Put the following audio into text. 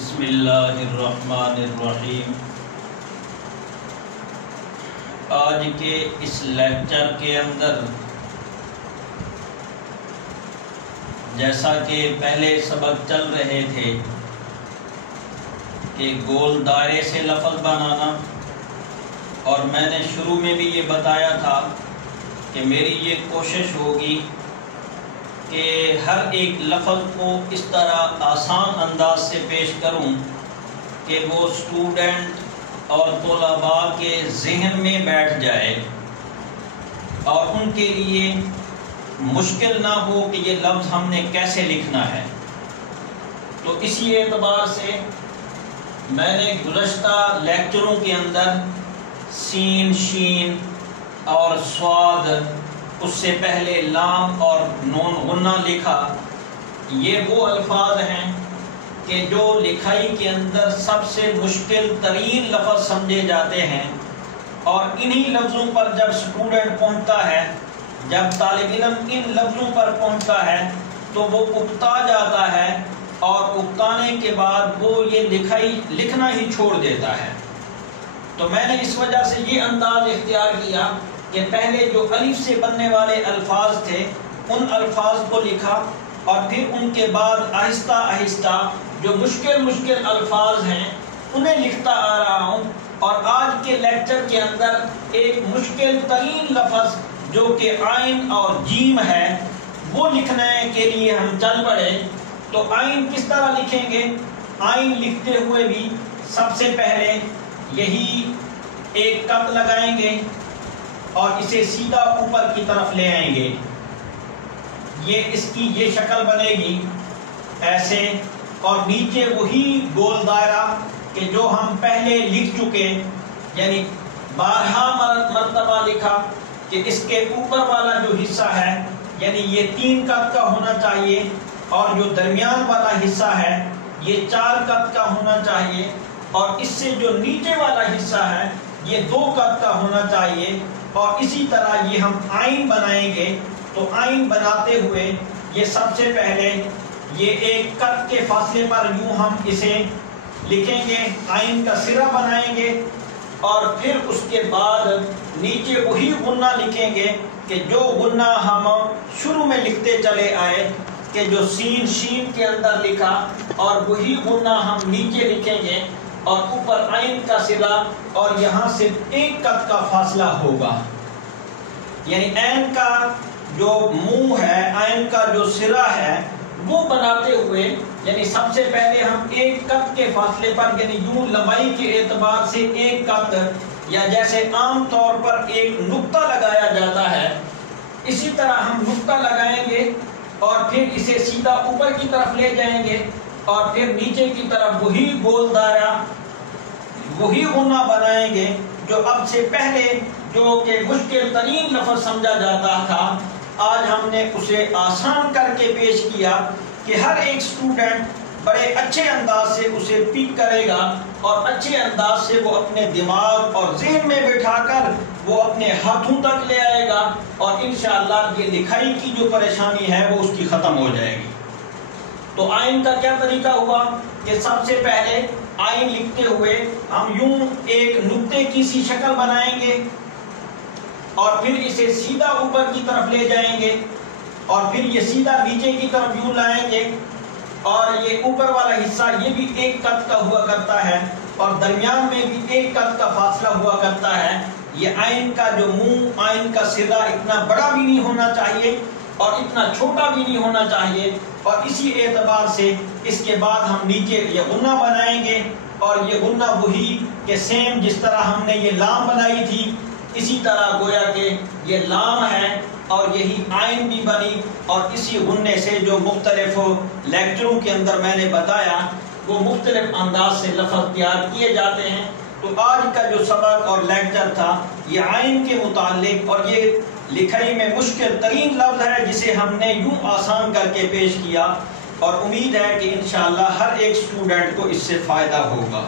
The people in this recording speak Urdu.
بسم اللہ الرحمن الرحیم۔ آج کے اس لیکچر کے اندر جیسا کہ پہلے سبق چل رہے تھے کہ گول دائرے سے لفظ بنانا، اور میں نے شروع میں بھی یہ بتایا تھا کہ میری یہ کوشش ہوگی کہ ہر ایک لفظ کو اس طرح آسان انداز سے پیش کروں کہ وہ اسٹوڈنٹ اور طلباء کے ذہن میں بیٹھ جائے اور ان کے لیے مشکل نہ ہو کہ یہ لفظ ہم نے کیسے لکھنا ہے۔ تو اسی اعتبار سے میں نے گزشتہ لیکچروں کے اندر سین، شین اور صاد، اس سے پہلے لام اور نون غنہ لکھا۔ یہ وہ الفاظ ہیں کہ جو لکھائی کے اندر سب سے مشکل ترین لفظ سمجھے جاتے ہیں، اور انہی لفظوں پر جب اسٹوڈنٹ پہنچتا ہے، جب طالب علم ان لفظوں پر پہنچتا ہے تو وہ اکتا جاتا ہے، اور اکتانے کے بعد وہ یہ لکھائی لکھنا ہی چھوڑ دیتا ہے۔ تو میں نے اس وجہ سے یہ انداز اختیار کیا کہ پہلے جو الف سے بننے والے الفاظ تھے ان الفاظ کو لکھا، اور پھر ان کے بعد آہستہ آہستہ جو مشکل الفاظ ہیں انہیں لکھتا آ رہا ہوں۔ اور آج کے لیکچر کے اندر ایک مشکل ترین لفظ جو کہ عین اور جیم ہے وہ لکھنے کے لیے ہم چل پڑے۔ تو عین کس طرح لکھیں گے؟ عین لکھتے ہوئے بھی سب سے پہلے یہی ایک قط لگائیں گے اور اسے سیدھا اوپر کی طرف لے آئیں گے۔ اس کی یہ شکل بنے گی ایسے، اور نیچے وہی گول دائرہ کہ جو ہم پہلے لکھ چکے، یعنی 12 مرتبہ لکھا کہ اس کے اوپر والا جو حصہ ہے یعنی یہ 3 قط کا ہونا چاہیے، اور جو درمیان والا حصہ ہے یہ 4 قط کا ہونا چاہیے، اور اس سے جو نیچے والا حصہ ہے یہ 2 قط کا ہونا چاہیے۔ اور اسی طرح یہ ہم عین بنائیں گے۔ تو عین بناتے ہوئے یہ سب سے پہلے یہ ایک قط کے فاصلے پر یوں ہم اسے لکھیں گے، عین کا سرا بنائیں گے، اور پھر اس کے بعد نیچے وہی غنہ لکھیں گے کہ جو غنہ ہم شروع میں لکھتے چلے آئے، کہ جو سین شین کے اندر لکھا، اور وہی غنہ ہم نیچے لکھیں گے، اور اوپر عین کا سرا، اور یہاں سے 1 قط کا فاصلہ ہوگا۔ یعنی عین کا جو منہ ہے، عین کا جو سرا ہے وہ بناتے ہوئے، یعنی سب سے پہلے ہم 1 قط کے فاصلے پر، یعنی یوں لمبائی کے اعتبار سے 1 قط، یا جیسے عام طور پر ایک نقطہ لگایا جاتا ہے اسی طرح ہم نقطہ لگائیں گے، اور پھر اسے سیدھا اوپر کی طرف لے جائیں گے، اور پھر نیچے کی طرف وہی گول دائرہ، وہی غنہ بنائیں گے جو اب سے پہلے جو کہ مشکل ترین لفظ سمجھا جاتا تھا، آج ہم نے اسے آسان کر کے پیش کیا کہ ہر ایک اسٹوڈنٹ بڑے اچھے انداز سے اسے پک کرے گا، اور اچھے انداز سے وہ اپنے دماغ اور ذہن میں بٹھا کر وہ اپنے ہاتھوں تک لے آئے گا، اور انشاءاللہ یہ لکھائی کی جو پریشانی ہے وہ اس کی ختم ہو جائے گی۔ تو عین کا کیا طریقہ ہوا کہ سب سے پہلے عین لکھتے ہوئے ہم یوں ایک نقطے کی سی شکل بنائیں گے، اور پھر اسے سیدھا اوپر کی طرف لے جائیں گے، اور پھر یہ سیدھا نیچے کی طرف یوں لائیں گے، اور یہ اوپر والا حصہ یہ بھی 1 قط کا ہوا کرتا ہے، اور درمیان میں بھی 1 قط کا فاصلہ ہوا کرتا ہے۔ یہ عین کا جو منہ، عین کا سرا اتنا بڑا بھی نہیں ہونا چاہیے اور اتنا چھوٹا بھی نہیں ہونا چاہیے، اور اسی اعتبار سے اس کے بعد ہم نیچے یہ غنہ بنائیں گے، اور یہ غنہ وہی کہ سیم جس طرح ہم نے یہ لام بنائی تھی اسی طرح گویا کہ یہ لام ہے، اور یہی عین بھی بنی، اور اسی غنے سے جو مختلف لیکچروں کے اندر میں نے بتایا وہ مختلف انداز سے لفظ تیار کیے جاتے ہیں۔ تو آج کا جو سبق اور لیکچر تھا یہ عین کے متعلق، اور یہ لکھائی میں مشکل ترین لفظ ہے جسے ہم نے یوں آسان کر کے پیش کیا، اور امید ہے کہ انشاءاللہ ہر ایک اسٹوڈنٹ کو اس سے فائدہ ہوگا۔